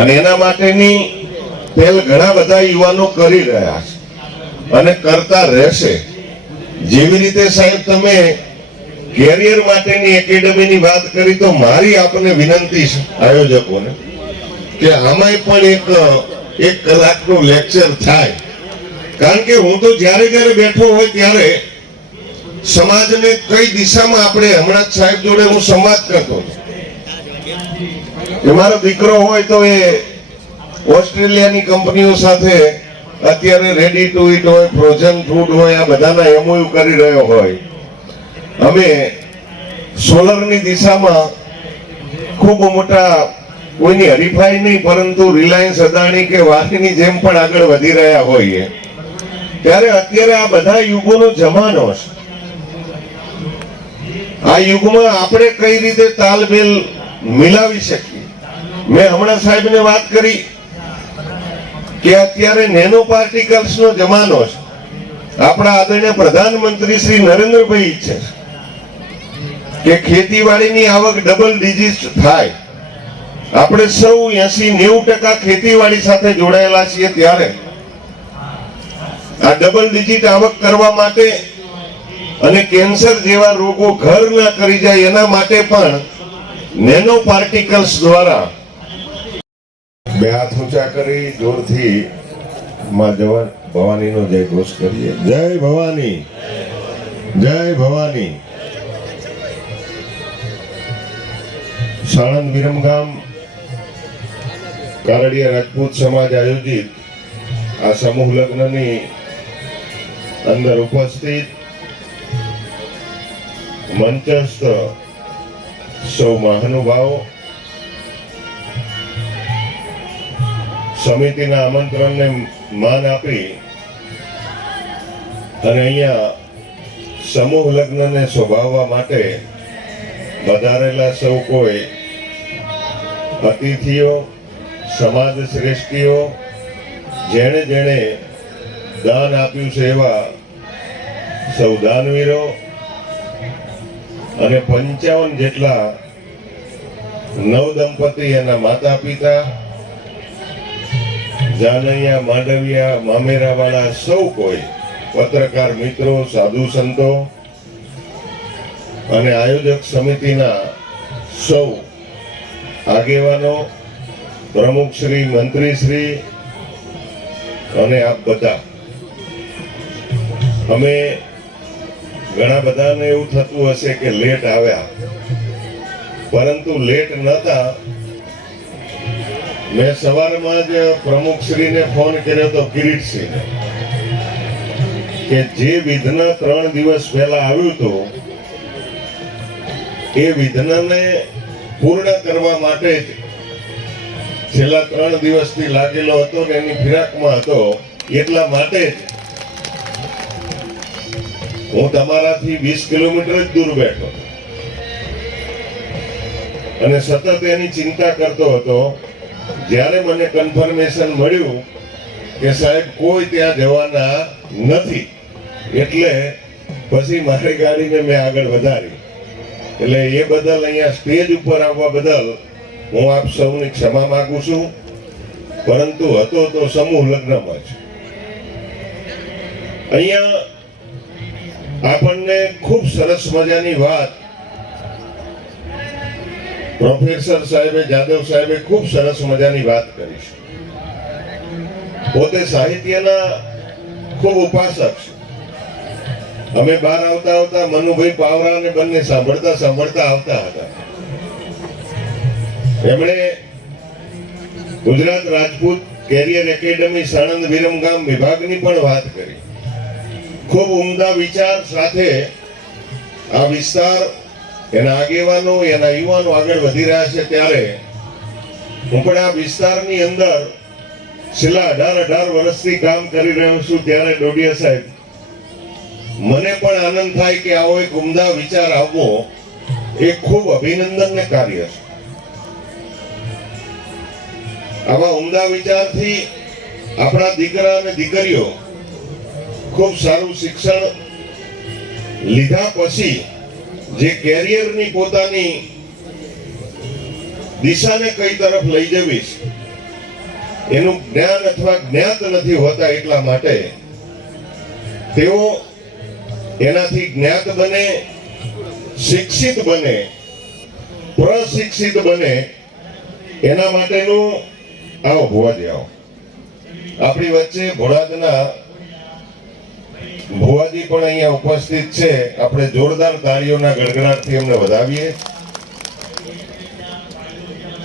અને એના માટેની પહેલ ઘણા બધા યુવાનો કરી રહ્યા છે અને કરતા રહેશે. જેવી રીતે સાહેબ તમે કેરિયર માટેની એકેડમીની વાત કરી, તો મારી આપને વિનંતી છે આયોજકોને કે આમાંય પણ એક કલાકનું લેક્ચર થાય. કારણ કે હું તો જ્યારે જ્યારે બેઠો હોય ત્યારે સમાજને કઈ દિશામાં આપણે, હમણાં જ સાહેબ જોડે હું સંવાદ કરતો કે મારો દીકરો હોય તો એ ઓસ્ટ્રેલિયાની કંપનીઓ સાથે અત્યારે રેડી ટુ ઈટ હોય, ફ્રોઝન ફૂડ હોય, આ બધાના એમઓયુ કરી રહ્યો હોય. અમે સોલરની દિશામાં ખૂબ મોટા, કોઈની હરીફાઈ નહીં, પરંતુ રિલાયન્સ, અદાણી કે વાહીની જેમ પણ આગળ વધી રહ્યા હોઈએ. ત્યારે અત્યારે આ બધા યુગોનો જમાનો છે. આ યુગમાં આપણે કઈ રીતે તાલમેલ મિલાવી શકીએ. મેં હમણાં સાહેબને વાત કરી કે અત્યારે નેનો પાર્ટિકલ્સ નો જમાનો છે. આપણા આદરણીય પ્રધાનમંત્રી શ્રી નરેન્દ્રભાઈ ઈચ્છે છે કે ખેતીવાડીની આવક ડબલ ડિજિટ થાય. આપણે સૌ 80-90% ખેતીવાડી સાથે જોડાયેલા છીએ. ત્યારે આ ડબલ ડિજિટ આવક કરવા માટે અને કેન્સર જેવા રોગો ઘર ન કરી જાય એના માટે પણ નેનો પાર્ટિકલ્સ દ્વારા બે હાથ ઊંચા કરી જોરથી માં ભવાનીનો જય ઘોષ કરીએ. જય ભવાની, જય ભવાની. સાણંદ વિરમગામ કારડિયા રાજપૂત સમાજ આયોજિત આ સમૂહ લગ્નની અંદર ઉપસ્થિત મંચસ્થ સૌ મહાનુભાવો, સમિતિના આમંત્રણને માન આપી અને અહીંયા સમૂહ લગ્નને શોભાવવા માટે વધારેલા સૌ કોઈ અતિથિઓ, સમાજ શ્રેષ્ઠીઓ, જેણે જેણે દાન આપ્યું છે એવા સૌ દાનવીરો અને 55 જેટલા નવ દંપતી, એના માતા પિતા, જાનૈયા, માંડવિયા, મામેરા વાળા સૌ કોઈ, પત્રકાર મિત્રો, સાધુ સંતો અને આયોજક સમિતિના સૌ આગેવાનો, પ્રમુખશ્રી, મંત્રીશ્રી અને આપ બધા. અમે ઘણા બધાને એવું થતું હશે કે લેટ આવ્યા, પરંતુ લેટ નતા. મેં સવારમાં જ પ્રમુખશ્રીને ફોન કર્યો તો, કિરીટસિંહને, કે જે વિઘ્ન 3 દિવસ પહેલા આવ્યું હતું એ વિઘ્નને પૂર્ણ કરવા માટે જ છેલ્લા 3 દિવસથી લાગેલો હતો ને એની ફિરાકમાં હતો. એટલા માટે જ હું તમારાથી 20 કિલોમીટર જ દૂર બેઠો અને સતત એની ચિંતા કરતો હતો. જ્યારે મને કન્ફર્મેશન મળ્યું કે સાહેબ કોઈ ત્યાં જવાના નથી, એટલે પછી મારી ગાડીને મેં આગળ વધારી. એટલે એ બદલ અહીંયા સ્ટેજ ઉપર આવવા બદલ હું આપ સૌની ક્ષમા માંગુ છું. પરંતુ હતો તો સમૂહ લગ્નમાં જ. અહીંયા આપણને ખૂબ સરસ મજાની વાત પ્રોફેસર સાહેબે, જાદવ સાહેબે ખૂબ સરસ મજાની વાત કરી છે. પોતે સાહિત્યના ખૂબ ઉપાસક છે. અમે બહાર આવતા આવતા મનુભાઈ પાવરા અને બંને સાંભળતા આવતા હતા. એમણે ગુજરાત રાજપૂત કેરિયર એકેડમી સાણંદ વિરમગામ વિભાગની પણ વાત કરી. ખૂબ ઉમદા વિચાર સાથે આ વિસ્તાર, એના આગેવાનો, એના યુવાનો આગળ વધી રહ્યા છે. ત્યારે હું પણ આ વિસ્તારની અંદર છેલ્લા 18 વર્ષથી કામ કરી રહ્યો છું. ત્યારે ડોડિયા સાહેબ, મને પણ આનંદ થાય કે આવો એક ઉમદા વિચાર આવવો એ ખૂબ અભિનંદનને કાર્ય છે. આવા ઉમદા વિચારથી આપણા દીકરા અને દીકરીઓ ખૂબ સારું શિક્ષણ લીધા પછી જે કેરિયરની પોતાની દિશાને કઈ તરફ લઈ જવી એનું જ્ઞાન અથવા જ્ઞાત નથી હોતા, એટલા માટે તેઓ એનાથી જ્ઞાત બને, શિક્ષિત બને, પ્રશિક્ષિત બને, એના માટેનું આવો ભુવાજી આવો. આપણી વચ્ચે ભોળાદના ભુવાજી પણ અહીંયા ઉપસ્થિત છે. આપણે જોરદાર તાળીઓના ગડગડાટથી એમને વધાવીએ.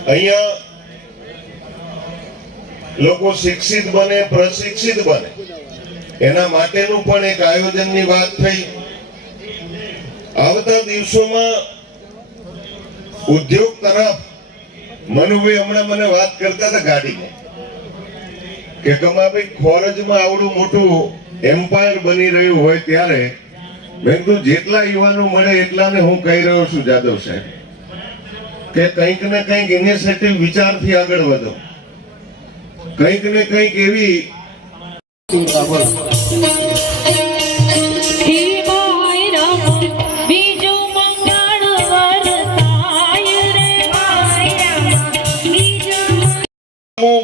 અહીંયા લોકો શિક્ષિત બને, પ્રશિક્ષિત બને, એના માટેનું પણ એક આયોજનની વાત થઈ. આવતા દિવસોમાં ઉદ્યોગ તરફ મનુભાઈ હમણાં મને વાત કરતા હતા ગાડીમાં કે કમાભાઈ ખોરજમાં આવડું મોટું એમ્પાયર બની રહ્યું હોય ત્યારે મેં કીધું જેટલા યુવાનો મળે એટલાને હું કહી રહ્યો છું જાદવ સાહેબ કે કંઈક ને કંઈક ઇનિશિયેટિવ વિચારથી આગળ વધો, કંઈક ને કંઈક એવી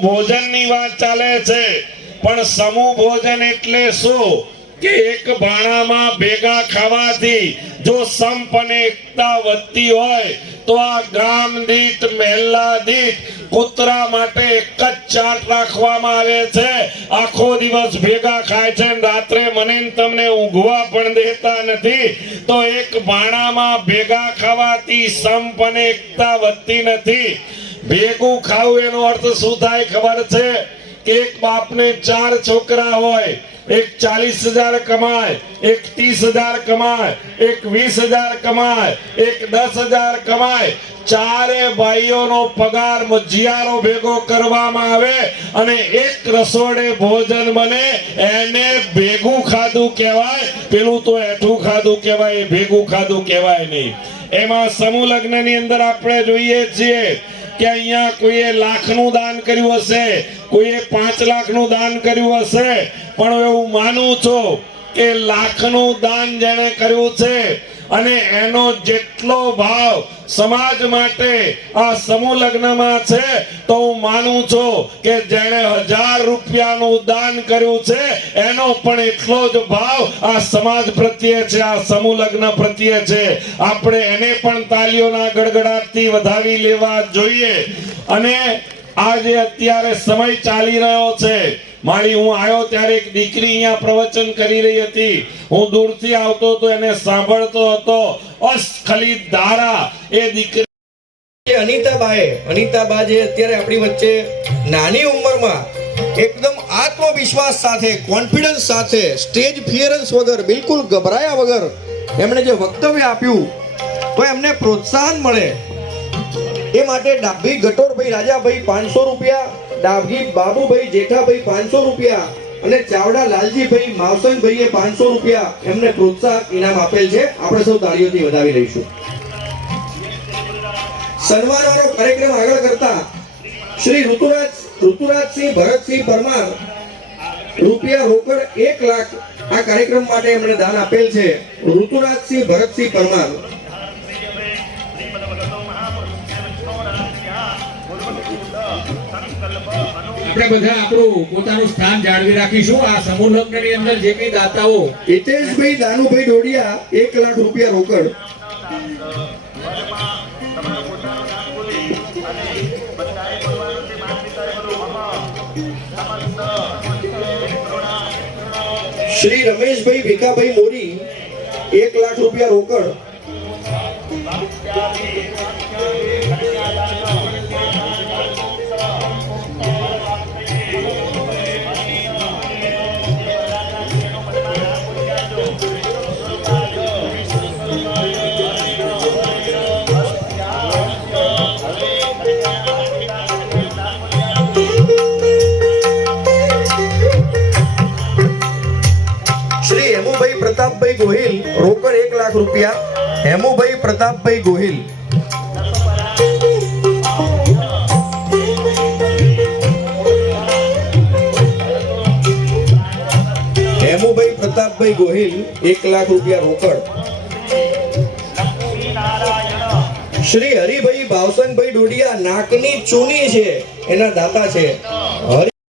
ભોજનની વાત ચાલે છે. પણ સમૂહ ભોજન એટલે શું કે એક ભાણામાં ભેગા ખાવાથી જો સંપ અને એકતા વધતી હોય તો આ ગામ દીઠ, મહેલા દીઠ કૂતરા માટે એક જ ચાટ રાખવામાં આવે છે. આખો દિવસ ભેગા ખાય છે, રાત્રે મને ને તમને ઊંઘવા પણ દેતા નથી. તો એક ભાણામાં ભેગા ખાવાથી સંપ અને એકતા વધતી નથી. ભેગું ખાવું એનો અર્થ શું થાય ખબર છે કે એક બાપને 4 છોકરા હોય, એક 40,000 કમાય, એક 30,000 કમાય, એક 20,000 કમાય, એક 10,000 કમાય. ચારે ભાઈઓનો પગાર મજિયારો ભેગો કરવામાં આવે અને એક રસોડે ભોજન બને. એને ભેગું ખાધું કહેવાય, પેલું તો એઠું ખાધું કહેવાય, ભેગું ખાધું કહેવાય નહીં. એમાં સમૂહ લગ્નની અંદર આપણે જોઈએ છીએ કે અહીંયા કોઈએ લાખનું દાન કર્યું હશે, કોઈએ 5 લાખનું દાન કર્યું હશે, પણ એવું માનું છું કે લાખનું દાન જેણે કર્યું છે અને એનો જેટલો ભાવ સમાજ માટે આ સમૂહ લગ્નમાં છે, તો હું માનું છું કે જેણે 1000 રૂપિયાનું દાન કર્યું છે એનો પણ એટલો જ ભાવ આ સમાજ પ્રત્યે છે, આ સમૂહ લગ્ન પ્રત્યે છે. આપણે એને પણ તાળીઓના ગડગડાટથી વધાવી લેવા જોઈએ. અને આજે અત્યારે સમય ચાલી રહ્યો છે. મારી હું આવ્યો ત્યારે એક દીકરી અહીંયા પ્રવચન કરી રહી હતી. હું દૂરથી આવતો હતો, એને સાંભળતો હતો. અસખલી ધારા એ દીકરી અનિતાબા જે અત્યારે આપણી વચ્ચે નાની ઉંમરમાં એકદમ આત્મવિશ્વાસ સાથે, કોન્ફિડન્સ સાથે, સ્ટેજ ફિયરન્સ વગર, બિલકુલ ગભરાયા વગર એમણે જે વક્તવ્ય આપ્યું તો એમને પ્રોત્સાહન મળે એ માટે ડાભી ગટોરભાઈ રાજાભાઈ 500 રૂપિયા, ડાભી બાબુભાઈ જેઠાભાઈ 500 રૂપિયા અને ચાવડા લાલજીભાઈ માવસંગભાઈએ 500 રૂપિયા એમને પ્રોત્સાહક ઇનામ આપેલ છે. આપણે સૌ તાળીઓથી વધાવી લઈશું. સન્માનવાનો કાર્યક્રમ આગળ કરતા શ્રી ઋતુરાજસિંહ ભરતસિંહ પરમાર રૂપિયા રોકડ 1 લાખ આ કાર્યક્રમ માટે એમણે દાન આપેલ છે. ઋતુરાજસિંહ ભરતસિંહ પરમાર. આપણે બધા આપણું પોતાનું સ્થાન જાળવી રાખીશું. આ સમૂહ લગ્નની અંદર જે કઈ દાતાઓ હિતેશભાઈ દાનુભાઈ ડોડિયા 1 લાખ રૂપિયા રોકડ. શ્રી રમેશભાઈ ભીખાભાઈ મોરી 1 લાખ રૂપિયા રોકડ. શ્રી હેમુભાઈ પ્રતાપભાઈ ગોહિલ રોકડ 1 લાખ રૂપિયા. હેમુભાઈ પ્રતાપભાઈ ગોહિલ. હેમુભાઈ પ્રતાપભાઈ ગોહિલ 1 લાખ રૂપિયા રોકડ. શ્રી હરિભાઈ ભાવસનભાઈ ડોડિયા નાકની ચૂની છે એના દાતા છે. હરિ